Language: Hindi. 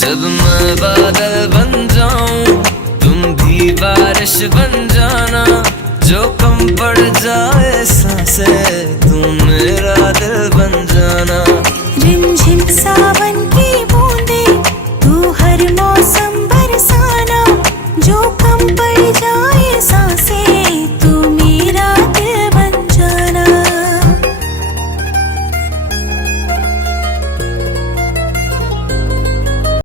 जब मैं बादल बन जाऊं तुम भी बारिश बन जाना, जो कम पड़ जाए सांसें तुम मेरा दिल बन जाना।